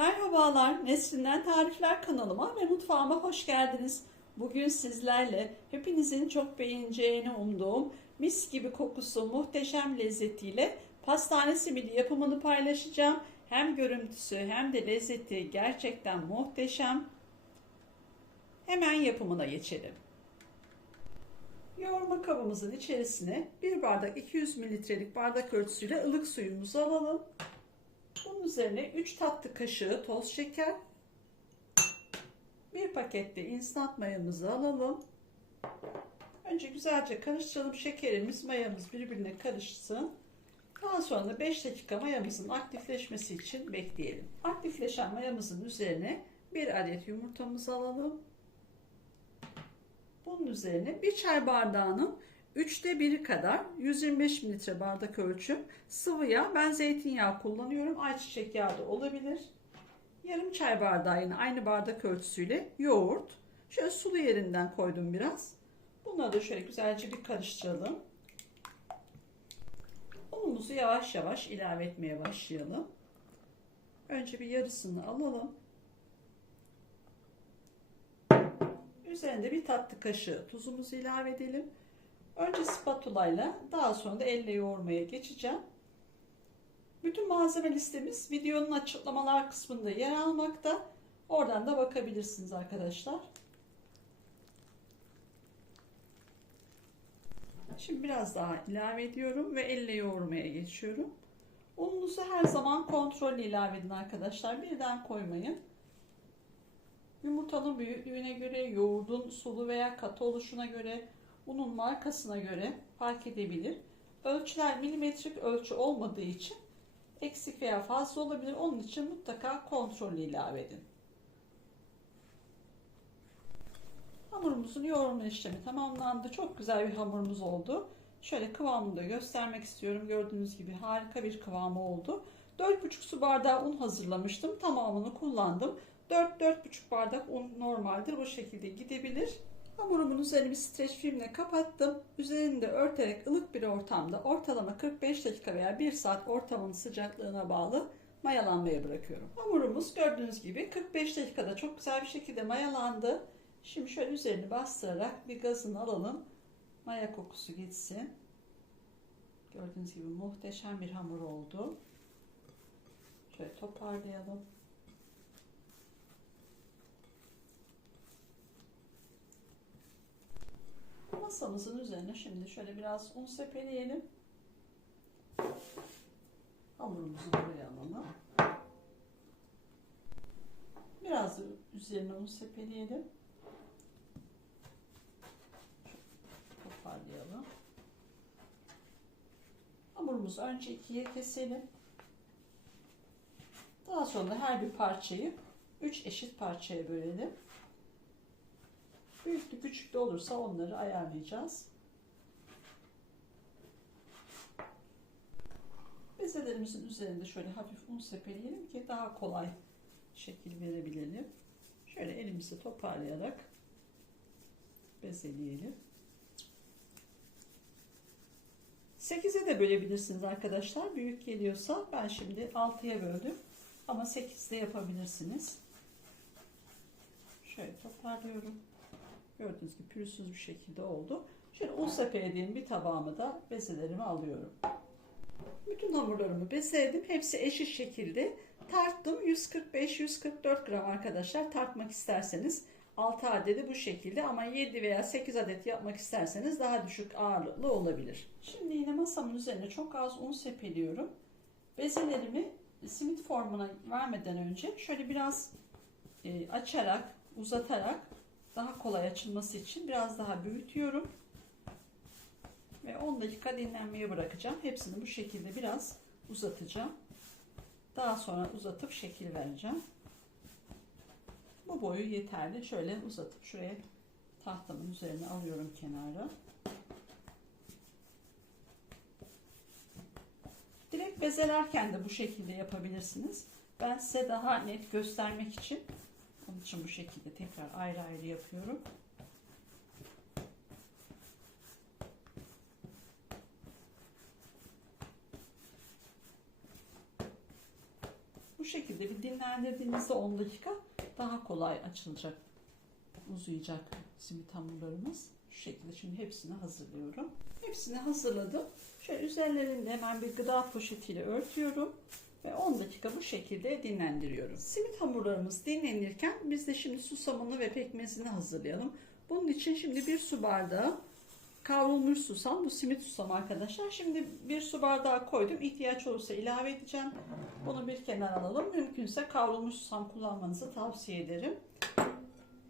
Merhabalar, Nesrin'den Tarifler kanalıma ve mutfağıma hoş geldiniz. Bugün sizlerle hepinizin çok beğeneceğini umduğum mis gibi kokusu, muhteşem lezzetiyle pastane simidi yapımını paylaşacağım. Hem görüntüsü hem de lezzeti gerçekten muhteşem. Hemen yapımına geçelim. Yoğurma kabımızın içerisine 1 bardak 200 mililitrelik bardak ölçüsüyle ılık suyumuzu alalım. Bunun üzerine 3 tatlı kaşığı toz şeker, 1 paket de instant mayamızı alalım. Önce güzelce karıştıralım. Şekerimiz, mayamız birbirine karışsın. Daha sonra da 5 dakika mayamızın aktifleşmesi için bekleyelim. Aktifleşen mayamızın üzerine 1 adet yumurtamızı alalım. Bunun üzerine 1 çay bardağının 3'te 1'i kadar 125 mililitre bardak ölçüm sıvı yağ. Ben zeytinyağı kullanıyorum. Ayçiçek yağı da olabilir. Yarım çay bardağı yine aynı bardak ölçüsüyle yoğurt. Şöyle sulu yerinden koydum biraz. Bunları da şöyle güzelce bir karıştıralım. Unumuzu yavaş yavaş ilave etmeye başlayalım. Önce bir yarısını alalım. Üzerinde 1 tatlı kaşığı tuzumuzu ilave edelim. Önce spatula ile daha sonra da elle yoğurmaya geçeceğim. Bütün malzeme listemiz videonun açıklamalar kısmında yer almakta. Oradan da bakabilirsiniz arkadaşlar. Şimdi biraz daha ilave ediyorum ve elle yoğurmaya geçiyorum. Ununuzu her zaman kontrollü ilave edin arkadaşlar. Birden koymayın. Yumurtanın büyüklüğüne göre, yoğurdun sulu veya katı oluşuna göre, unun markasına göre fark edebilir. Ölçüler milimetrik ölçü olmadığı için eksik veya fazla olabilir. Onun için mutlaka kontrollü ilave edin. Hamurumuzun yoğurma işlemi tamamlandı. Çok güzel bir hamurumuz oldu. Şöyle kıvamını da göstermek istiyorum. Gördüğünüz gibi harika bir kıvamı oldu. 4,5 su bardağı un hazırlamıştım. Tamamını kullandım. 4-4,5 bardak un normaldir. Bu şekilde gidebilir. Hamurumun üzerini bir streç filmle kapattım. Üzerini de örterek ılık bir ortamda ortalama 45 dakika veya 1 saat ortamın sıcaklığına bağlı mayalanmaya bırakıyorum. Hamurumuz gördüğünüz gibi 45 dakikada çok güzel bir şekilde mayalandı. Şimdi şöyle üzerini bastırarak bir gazını alalım. Maya kokusu gitsin. Gördüğünüz gibi muhteşem bir hamur oldu. Şöyle toparlayalım. Masamızın üzerine şimdi şöyle biraz un sepeleyelim. Hamurumuzu buraya alalım. Biraz da üzerine un sepeleyelim. Toparlayalım. Hamurumuzu önce ikiye keselim. Daha sonra her bir parçayı 3 eşit parçaya bölelim. Büyüklü küçüklü olursa onları ayarlayacağız. Bezelerimizin üzerinde şöyle hafif un sepeleyelim ki daha kolay şekil verebilelim. Şöyle elimizi toparlayarak bezeleyelim. 8'e de bölebilirsiniz arkadaşlar. Büyük geliyorsa ben şimdi 6'ya böldüm. Ama 8'de yapabilirsiniz. Şöyle toparlıyorum. Gördüğünüz gibi pürüzsüz bir şekilde oldu. Şöyle un sepelediğim bir tabağıma da bezelerimi alıyorum. Bütün hamurlarımı bezeledim. Hepsi eşit şekilde tarttım. 145-144 gram arkadaşlar. Tartmak isterseniz 6 adedi bu şekilde ama 7 veya 8 adet yapmak isterseniz daha düşük ağırlıklı olabilir. Şimdi yine masamın üzerine çok az un sepeliyorum. Bezelerimi simit formuna vermeden önce şöyle biraz açarak, uzatarak daha kolay açılması için biraz daha büyütüyorum. Ve 10 dakika dinlenmeye bırakacağım. Hepsini bu şekilde biraz uzatacağım. Daha sonra uzatıp şekil vereceğim. Bu boyu yeterli. Şöyle uzatıp şuraya tahtamın üzerine alıyorum kenara. Direkt bezelerken de bu şekilde yapabilirsiniz. Ben size daha net göstermek için onun için bu şekilde tekrar ayrı ayrı yapıyorum. şekilde şekilde bir dinlendirdiğinizde 10 dakika daha kolay açılacak, uzayacak simit hamurlarımız. Şu şekilde şimdi hepsini hazırlıyorum. Hepsini hazırladım. Şöyle üzerlerini de hemen bir gıda poşetiyle örtüyorum ve 10 dakika bu şekilde dinlendiriyorum. Simit hamurlarımız dinlenirken biz de şimdi susamını ve pekmezini hazırlayalım. Bunun için şimdi 1 su bardağı kavrulmuş susam, bu simit susam arkadaşlar. Şimdi 1 su bardağı koydum. İhtiyaç olursa ilave edeceğim. Bunu bir kenara alalım. Mümkünse kavrulmuş susam kullanmanızı tavsiye ederim.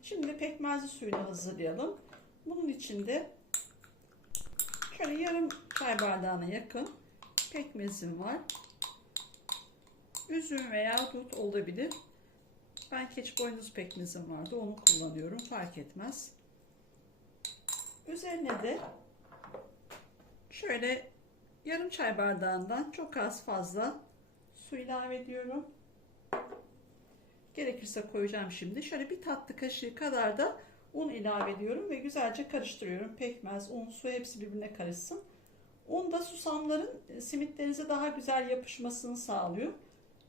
Şimdi pekmezli suyunu hazırlayalım. Bunun için de şöyle yarım çay bardağına yakın pekmezim var. Üzüm veya dut olabilir. Ben keçi boynuz pekmezim vardı. Onu kullanıyorum. Fark etmez. Üzerine de şöyle yarım çay bardağından çok az fazla su ilave ediyorum. Gerekirse koyacağım şimdi. Şöyle bir tatlı kaşığı kadar da un ilave ediyorum ve güzelce karıştırıyorum. Pekmez, un, su hepsi birbirine karışsın. Un da susamların simitlerinize daha güzel yapışmasını sağlıyor.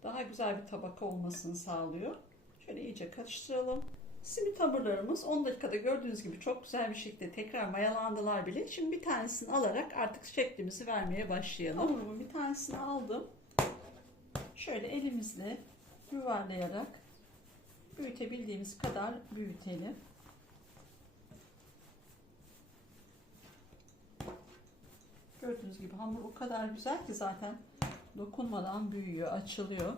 Daha güzel bir tabaka olmasını sağlıyor. Şöyle iyice karıştıralım. Simit hamurlarımız 10 dakikada gördüğünüz gibi çok güzel bir şekilde tekrar mayalandılar bile. Şimdi bir tanesini alarak artık şeklimizi vermeye başlayalım. Hamurumun bir tanesini aldım. Şöyle elimizle yuvarlayarak büyütebildiğimiz kadar büyütelim. Gördüğünüz gibi hamur o kadar güzel ki zaten dokunmadan büyüyor, açılıyor.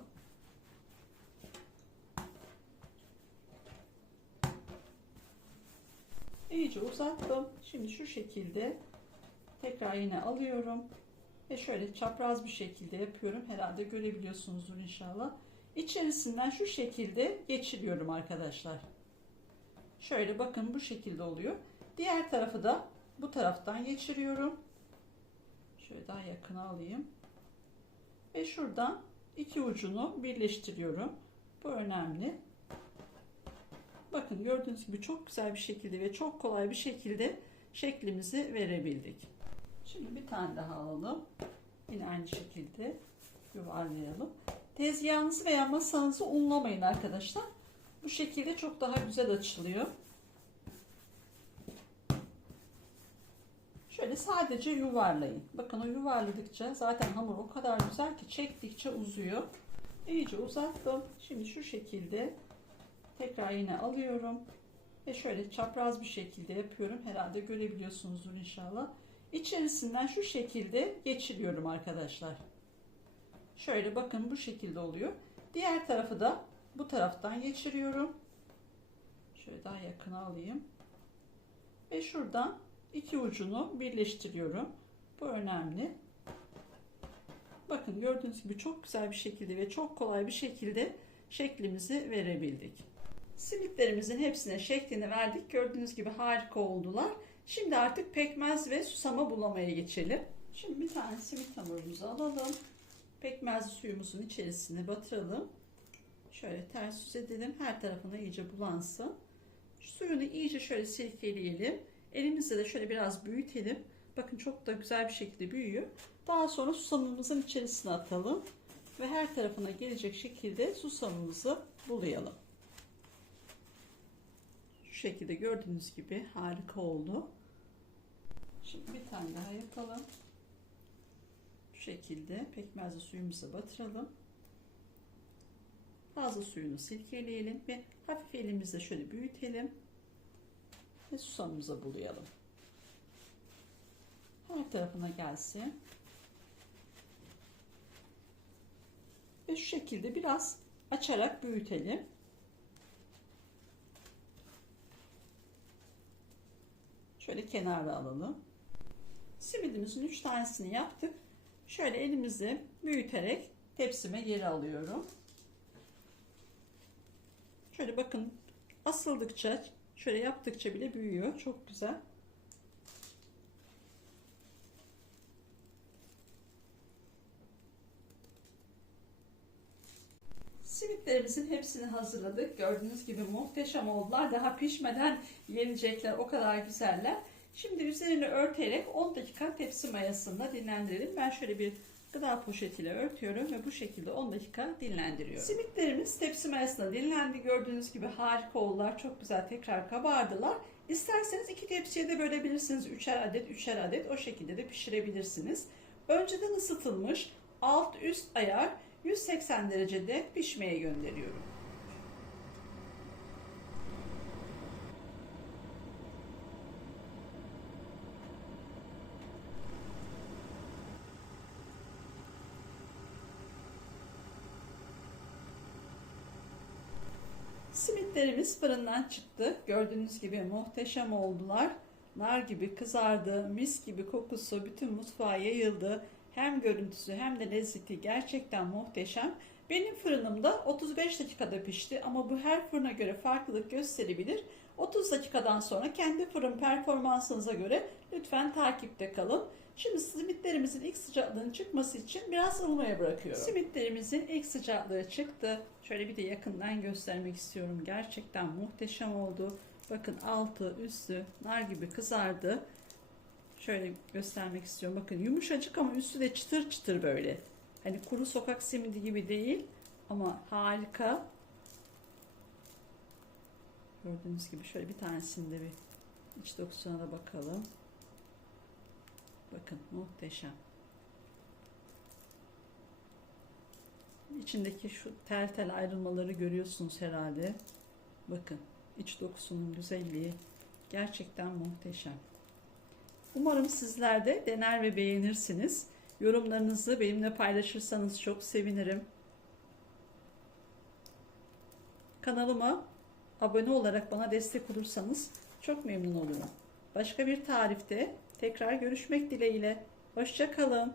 İyice uzattım. Şimdi şu şekilde tekrar yine alıyorum ve şöyle çapraz bir şekilde yapıyorum. Herhalde görebiliyorsunuzdur inşallah. İçerisinden şu şekilde geçiriyorum arkadaşlar. Şöyle bakın bu şekilde oluyor. Diğer tarafı da bu taraftan geçiriyorum. Şöyle daha yakına alayım. Ve şuradan iki ucunu birleştiriyorum. Bu önemli. Bakın gördüğünüz gibi çok güzel bir şekilde ve çok kolay bir şekilde şeklimizi verebildik. Şimdi bir tane daha alalım. Yine aynı şekilde yuvarlayalım. Tezgahınızı veya masanızı unlamayın arkadaşlar. Bu şekilde çok daha güzel açılıyor. Şöyle sadece yuvarlayın. Bakın o yuvarladıkça zaten hamur o kadar güzel ki çektikçe uzuyor. İyice uzattım. Şimdi şu şekilde tekrar yine alıyorum. Ve şöyle çapraz bir şekilde yapıyorum. Herhalde görebiliyorsunuzdur inşallah. İçerisinden şu şekilde geçiriyorum arkadaşlar. Şöyle bakın bu şekilde oluyor. Diğer tarafı da bu taraftan geçiriyorum. Şöyle daha yakına alayım. Ve şuradan iki ucunu birleştiriyorum. Bu önemli. Bakın gördüğünüz gibi çok güzel bir şekilde ve çok kolay bir şekilde şeklimizi verebildik. Simitlerimizin hepsine şeklini verdik. Gördüğünüz gibi harika oldular. Şimdi artık pekmez ve susama bulamaya geçelim. Şimdi bir tane simit hamurumuzu alalım. Pekmezli suyumuzun içerisine batıralım. Şöyle ters yüz edelim. Her tarafına iyice bulansın. Suyunu iyice şöyle silkeleyelim. Elimizle de şöyle biraz büyütelim. Bakın çok da güzel bir şekilde büyüyor. Daha sonra susamımızın içerisine atalım. Ve her tarafına gelecek şekilde susamımızı bulayalım. Şu şekilde gördüğünüz gibi harika oldu. Şimdi bir tane daha yapalım. Şu şekilde pekmezli suyumuzu batıralım. Fazla suyunu silkeleyelim ve hafif elimizle şöyle büyütelim. Ve susamımıza bulayalım. Her tarafına gelsin. Ve şu şekilde biraz açarak büyütelim. Şöyle kenara alalım. Simidimizin 3 tanesini yaptık. Şöyle elimizle büyüterek tepsime geri alıyorum. Şöyle bakın asıldıkça şöyle yaptıkça bile büyüyor. Çok güzel. Simitlerimizin hepsini hazırladık. Gördüğünüz gibi muhteşem oldular. Daha pişmeden yenecekler. O kadar güzeller. Şimdi üzerini örterek 10 dakika tepsi mayasında dinlendirelim. Ben şöyle bir Gıda poşetiyle örtüyorum ve bu şekilde 10 dakika dinlendiriyorum. Simitlerimiz tepsi mayasında dinlendi. Gördüğünüz gibi harika oldular. Çok güzel tekrar kabardılar. İsterseniz 2 tepsiye de bölebilirsiniz. 3'er adet, 3'er adet o şekilde de pişirebilirsiniz. Önceden ısıtılmış alt üst ayar 180 derecede pişmeye gönderiyorum. Simitlerimiz fırından çıktı. Gördüğünüz gibi muhteşem oldular. Nar gibi kızardı, mis gibi kokusu bütün mutfağa yayıldı. Hem görüntüsü hem de lezzeti gerçekten muhteşem. Benim fırınımda 35 dakikada pişti ama bu her fırına göre farklılık gösterebilir. 30 dakikadan sonra kendi fırın performansınıza göre lütfen takipte kalın. Şimdi simitlerimizin ilk sıcaklığının çıkması için biraz ılmaya bırakıyorum. Simitlerimizin ilk sıcaklığı çıktı. Şöyle bir de yakından göstermek istiyorum. Gerçekten muhteşem oldu. Bakın altı üstü nar gibi kızardı. Şöyle göstermek istiyorum. Bakın yumuşacık ama üstü de çıtır çıtır böyle. Hani kuru sokak simidi gibi değil ama harika. Gördüğünüz gibi şöyle bir tanesinde bir iç dokusuna da bakalım. Bakın muhteşem. İçindeki şu tel tel ayrılmaları görüyorsunuz herhalde. Bakın iç dokusunun güzelliği gerçekten muhteşem. Umarım sizler de dener ve beğenirsiniz. Yorumlarınızı benimle paylaşırsanız çok sevinirim. Kanalıma abone olarak bana destek olursanız çok memnun olurum. Başka bir tarifte tekrar görüşmek dileğiyle. Hoşça kalın.